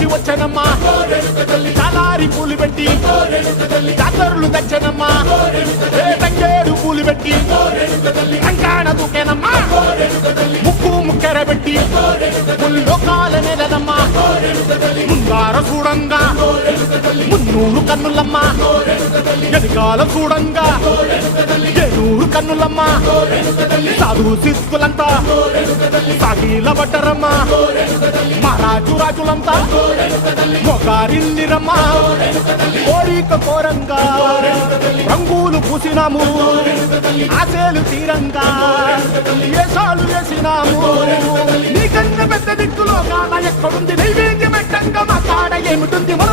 తొక్కి వచ్చనమ్మా చాలారి పూలు పెట్టి జాతరులు తెచ్చనమ్మా తంగేడు పూలు పెట్టి కంకాణ దూకేనమ్మా ముక్కు ముక్కెర పెట్టి ముల్లోకాల నెలనమ్మా ముంగార చూడంగా మున్నూరు కన్నులమ్మా ఎనకాల చూడంగా ఏనూరు కన్నులమ్మా సాధు సిద్ధులంతా సాగిల పడ్డరమ్మా మహారాజు రాజులంతా మొగారిల్లిరమ్మా కోరిక కోరంగా రంగులు పూసినాము ఆశలు తీరంగా ఏసాలు వేసినాము నీకన్నా పెద్ద దిక్కులో కాడ ఎక్కడుంది నైవేద్యం పెట్టంగా మా కాడ ఏమిటుంది మన